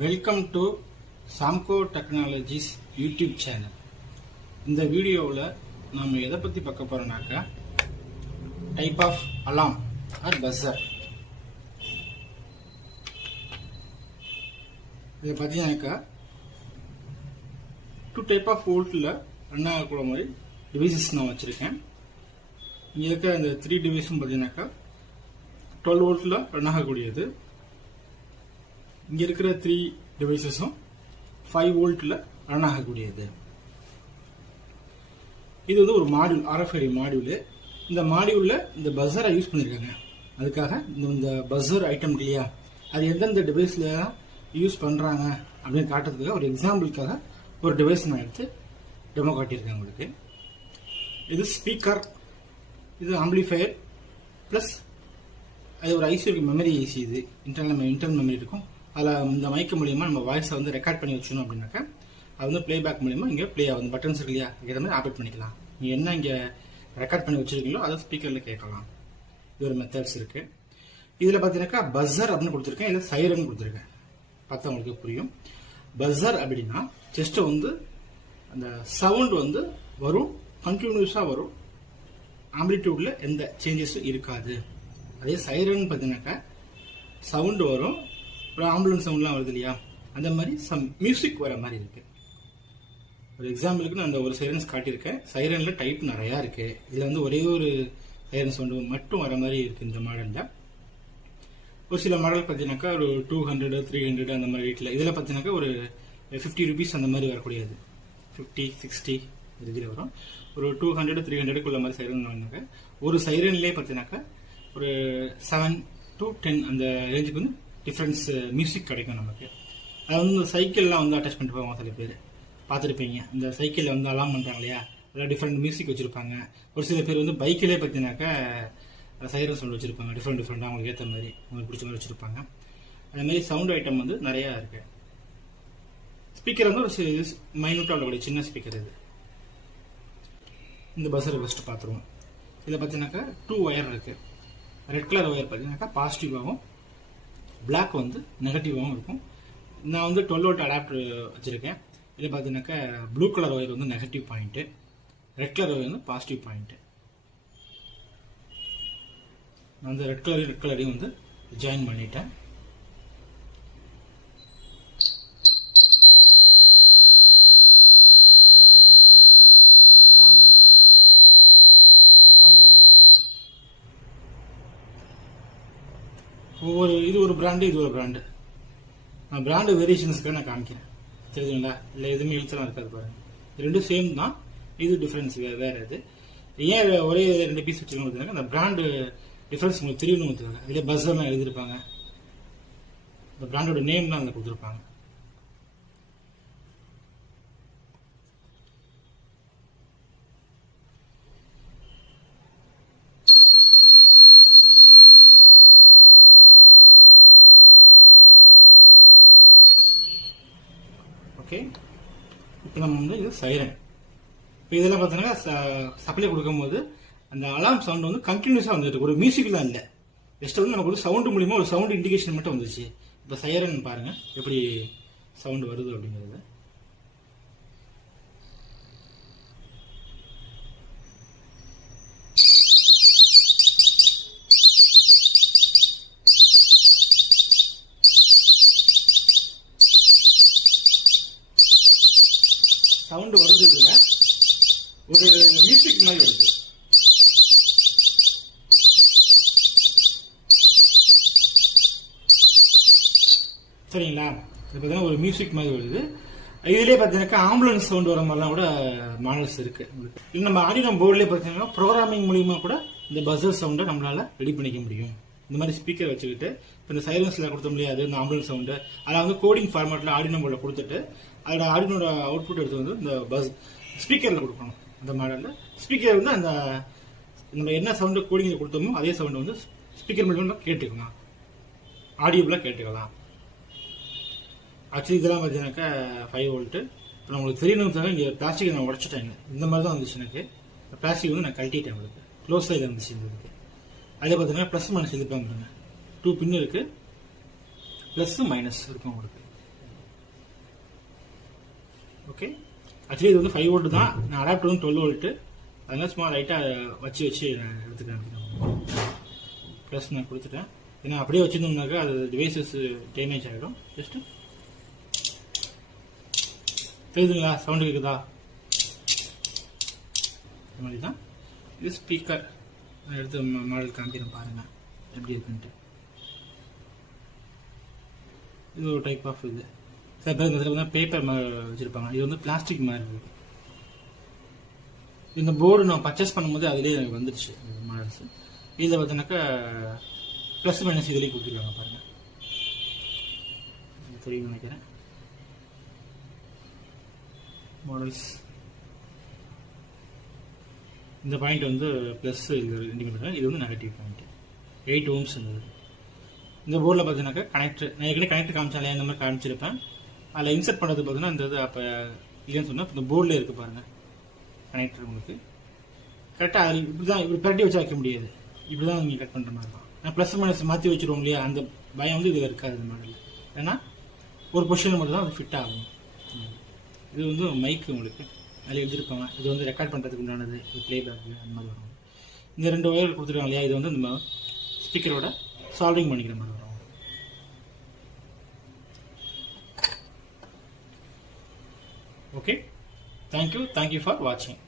Welcome to Samco technologies YouTube channel. இந்த வீடியோவில் நாம் எதை பற்றி பார்க்க போகிறோம்னாக்கா type of alarm or buzzer. இதை பார்த்தீங்கன்னாக்கா 2 டைப் ஆஃப் வோல்ட்டில் ரன் ஆகக்கூட மாதிரி டிவைசஸ் நான் வச்சுருக்கேன். இங்கே இருக்க இந்த 3 டிவைஸும் பார்த்தீங்கன்னாக்கா 12 வோல்ட்டில் ரன் ஆகக்கூடியது. இங்கே இருக்கிற 3 டிவைசஸும் 5 வோல்ட்டில் ரன் ஆகக்கூடியது. இது வந்து ஒரு மாடியூல், RFID மாடியூலு. இந்த மாடியூலில் இந்த பஸ்ஸரை யூஸ் பண்ணியிருக்காங்க. அதுக்காக இந்த பஸ்ஸர் ஐட்டம் இல்லையா, அது எந்தெந்த டிவைஸில் யூஸ் பண்ணுறாங்க அப்படின்னு காட்டுறதுக்காக ஒரு எக்ஸாம்பிளுக்காக ஒரு டிவைஸ் நான் எடுத்து டெமோ காட்டியிருக்கேன் உங்களுக்கு. இது ஸ்பீக்கர், இது ஆம்பிளிஃபயர், ப்ளஸ் அது ஒரு ஐசி இருக்கு, மெமரி ஐசி. இது இன்டர்னல் மெமரி இருக்கும். அதில் இந்த மைக்கு மூலியமாக நம்ம வாய்ஸை வந்து ரெக்கார்ட் பண்ணி வச்சணும் அப்படின்னாக்கா அது வந்து பிளேபேக் மூலியமாக இங்கே ப்ளே ஆகும். பட்டன்ஸ் இருக்கு இல்லையா, இதை மாதிரி ஆப்ரேட் பண்ணிக்கலாம். நீங்கள் என்ன இங்கே ரெக்கார்ட் பண்ணி வச்சுருக்கீங்களோ அதை ஸ்பீக்கரில் கேட்கலாம். இது ஒரு மெத்தட்ஸ் இருக்குது. இதில் பார்த்தீங்கன்னாக்கா பஸ்ஸர் அப்படின்னு கொடுத்துருக்கேன், இதில் சைரன் கொடுத்துருக்கேன். பார்த்தா உங்களுக்கு புரியும். பஸ்ஸர் அப்படின்னா ஜஸ்ட் வந்து அந்த சவுண்ட் வந்து வரும், கண்டினியூஸாக வரும், ஆம்பிளிடியூடில் எந்த சேஞ்சஸும் இருக்காது. அதே சைரன் பார்த்தீங்கன்னாக்கா சவுண்டு வரும், அப்புறம் ஆம்புலன்ஸ் சவுண்ட்லாம் வருது இல்லையா, அந்த மாதிரி சம் மியூசிக் வர மாதிரி இருக்கு. ஒரு எக்ஸாம்பிளுக்கு நான் அந்த ஒரு சைரன்ஸ் காட்டியிருக்கேன். சைரனில் டைப் நிறையா இருக்கு. இதில் வந்து ஒரே ஒரு சைரன் சவுண்டு மட்டும் வர மாதிரி இருக்கு இந்த மாடலில். ஒரு சில மாடல் பார்த்தீங்கன்னாக்கா ஒரு 200, 300 அந்த மாதிரி ரேட்டில். இதில் பார்த்தீங்கன்னாக்கா ஒரு 50 ருபீஸ் அந்த மாதிரி வரக்கூடியது. 50, 60 இதில் வரும். ஒரு 200, 300 மாதிரி சைரன் வாங்கினாக்க ஒரு சைரன்லேயே பார்த்தீங்கன்னாக்கா ஒரு 7 to 10 அந்த ரேஞ்சுக்கு வந்து டிஃப்ரென்ஸ் மியூசிக் கிடைக்கும் நமக்கு. அது வந்து இந்த சைக்கிள்லாம் வந்து அட்டாச் பண்ணிட்டு போவாங்க. சில பேர் பார்த்துருப்பீங்க, இந்த சைக்கிளில் வந்து அலாம் பண்ணுறாங்க இல்லையா, அதில் டிஃப்ரெண்ட் மியூசிக் வச்சுருப்பாங்க. ஒரு சில பேர் வந்து பைக்கிலே பார்த்தீங்கன்னாக்கா சைரன் சவுண்ட் வச்சுருப்பாங்க, டிஃப்ரெண்டாக அவங்களுக்கு ஏற்ற மாதிரி, அவங்களுக்கு பிடிச்ச மாதிரி வச்சுருப்பாங்க. அதுமாதிரி சவுண்ட் ஐட்டம் வந்து நிறையா இருக்குது. ஸ்பீக்கர் வந்து ஒரு மைனூட்டாக உள்ளக்கூடிய சின்ன ஸ்பீக்கர். இது இந்த பஸ்ஸரை ஃபஸ்ட்டு பார்த்துருவோம். இதில் பார்த்தீங்கன்னாக்கா 2 ஒயர் இருக்குது. ரெட் கலர் ஒயர் பார்த்தீங்கன்னாக்கா பாசிட்டிவாகவும், பிளாக் வந்து நெகட்டிவாகவும் இருக்கும். நான் வந்து 12 வோல்ட் அடாப்டர் வச்சுருக்கேன். இதில் பார்த்தீங்கன்னாக்கா ப்ளூ கலர் ஒயர் வந்து negative point, red colour wire வந்து பாசிட்டிவ் பாயிண்ட்டு. நான் வந்து ரெட் கலரையும் வந்து ஜாயின் பண்ணிட்டேன். ஒயர் கனெக்ஷன்ஸ் கொடுத்துட்டேன். அலாம் வந்து சவுண்ட் வந்துகிட்டு இருக்கு. இது ஒரு பிராண்டு, இது ஒரு பிராண்டு. நான் பிராண்டு வேரியேஷன்ஸ்க்காக நான் காமிக்கிறேன், தெரியுதுங்களா? இல்லை எதுவுமே இழுத்தலாம் இருக்காது பாருங்க. இது ரெண்டும் சேம் தான், இது டிஃப்ரென்ஸ் வேற. இது ஏன் ஒரே 2 பீஸ் வச்சுருக்கோம் பார்த்தீங்கன்னா அந்த பிராண்டு டிஃப்ரென்ஸ் உங்களுக்கு தெரியணும் வச்சுருக்காங்க. இதில் பஸ்ஸர்லாம் எழுதியிருப்பாங்க, இந்த பிராண்டோட நேம்லாம் அதில் கொடுத்துருப்பாங்க. ஓகே, இப்போ நம்ம வந்து இது சைரன். இப்போ இதெல்லாம் பார்த்தீங்கன்னா சப்ளை கொடுக்கும்போது அந்த அலாம் சவுண்ட் வந்து கண்டினியூஸாக வந்துட்டு, ஒரு மியூசிக்லாம் இல்லை, ஜஸ்ட் வந்து நமக்கு ஒரு சவுண்டு மூலியமாக ஒரு சவுண்ட் இண்டிகேஷன் மட்டும் வந்துச்சு. இப்போ சைரன் பாருங்க எப்படி சவுண்டு வருது அப்படிங்கிறது. சவுண்டு வருதுல ஒரு மியூசிக் மாதிரி வருது. சரிங்களா? இது பார்த்தீங்கன்னா ஒரு மியூசிக் மாதிரி வருது. இதுலேயே பார்த்தீங்கன்னாக்கா ஆம்புலன்ஸ் சவுண்ட் வர மாதிரிலாம் கூட மாடல்ஸ் இருக்கு. இல்லை நம்ம ஆடியோ போர்ட்லேயே பார்த்தீங்கன்னா ப்ரோக்ராமிங் மூலியமாக கூட இந்த பஸ்ஸர் சவுண்டை நம்மளால ரெடி பண்ணிக்க முடியும். இந்த மாதிரி ஸ்பீக்கர் வச்சுக்கிட்டு இப்போ இந்த சைலன்ஸில் கொடுத்த முடியாது, இந்த ஆம்புலன்ஸ் சவுண்டு அதை வந்து கோடிங் ஃபார்மேட்டில் ஆடியோ போர்டில் கொடுத்துட்டு அதோட ஆடியோட அவுட்புட் எடுத்து வந்து இந்த பஸ் ஸ்பீக்கரில் கொடுக்கணும். அந்த மாடலில் ஸ்பீக்கர் வந்து அந்த நம்ம என்ன சவுண்டு கோடிங்கில் கொடுத்தோமோ அதே சவுண்டை வந்து ஸ்பீக்கர் மூலமாக கேட்டுக்கலாம், ஆடியோவில் கேட்டுக்கலாம். ஆக்சுவலி இதெல்லாம் பார்த்தீங்கன்னாக்கா 5 வோல்ட்டு. இப்போ நான் உங்களுக்கு தெரியணும்னு இங்கே பிளாஸ்டிக்கை நான் உடச்சிட்டேங்க. இந்த மாதிரி தான் வந்துச்சு எனக்கு. பிளாஸ்டிக் வந்து நான் கழட்டிட்டேன். உங்களுக்கு க்ளோஸ் சைடில் இருந்துச்சு இதுக்கு. அதே பார்த்தீங்கன்னா ப்ளஸ் மைனஸ் எழுதிப்பாங்க. 2 பின் இருக்குது, ப்ளஸ் மைனஸ் இருக்கும் உங்களுக்கு. ஓகே, ஆக்சுவலி இது வந்து 5 வோல்ட் தான், நான் அடாப்டர் வந்து 12 வோல்ட்டு, அதனால சும்மா லைட்டாக வச்சு நான் எடுத்துக்கிறேன். ப்ளஸ் நான் கொடுத்துட்டேன், ஏன்னா அப்படியே வச்சுருந்தோம்னாக்கா அது டிவைசஸ் டேமேஜ் ஆகிடும். ஜஸ்ட்டு தெரியுதுங்களா, சவுண்டு கேட்குதா? இந்த மாதிரி தான். இது ஸ்பீக்கர், நான் எடுத்து மாடல் காமிக்கிறேன் பாருங்கள் எப்படி இருக்குன்ட்டு. இது ஒரு டைப் ஆஃப் இது. சில பேர் இந்த இதில் பேப்பர் மாதிரி வச்சுருப்பாங்க, இது வந்து பிளாஸ்டிக் மாதிரி இருக்குது. இந்த போர்டு நான் பர்ச்சேஸ் பண்ணும்போது அதுலேயே எனக்கு வந்துடுச்சு மாடல்ஸ். இதில் பார்த்தீங்கன்னாக்கா ப்ளஸ் மைனஸ் இதுலேயே கொடுத்துருக்காங்க பாருங்கள், தெரியும் நினைக்கிறேன். மாடல்ஸ் இந்த பாயிண்ட் வந்து ப்ளஸ் இண்டிகேட்டர், இது வந்து நெகட்டிவ் பாயிண்ட். 8 ohms இருந்தது. இந்த போர்டில் பார்த்தீங்கன்னாக்கா கனெக்டர், நான் ஏற்கனவே கனெக்டர் காமிச்சாலே இந்த மாதிரி காமிச்சிருப்பேன். அதில் இன்சர்ட் பண்ணுறது பார்த்தீங்கன்னா இந்த இது அப்போ இல்லைன்னு சொன்னால் இந்த போர்டில் இருக்குது பாருங்கள் கனெக்டர். உங்களுக்கு கரெக்டாக அது இப்படி பிரட்டி வச்சு வைக்க முடியாது, இப்படி தான் நீங்கள் கட் பண்ணுற மாதிரி தான். நான் ப்ளஸ் மைனஸ் மாற்றி வச்சுருவோம் இல்லையா, அந்த பயம் வந்து இதில் இருக்காது இந்த மாடலில். ஏன்னா ஒரு பொசிஷன் மட்டும் தான் அது ஃபிட் ஆகும். இது வந்து மைக்கு உங்களுக்கு அதில் எழுதிருப்பாங்க, இது வந்து ரெக்கார்ட் பண்ணுறதுக்கு உண்டானது, இது ப்ளே பேக் அந்த மாதிரி வரும். இந்த 2 ஒயர் கொடுத்துருக்காங்க இல்லையா, இது வந்து நம்ம ஸ்பீக்கரோட சால்விங் பண்ணிக்கிற மாதிரி வரும். ஓகே, தேங்க்யூ ஃபார் வாட்சிங்.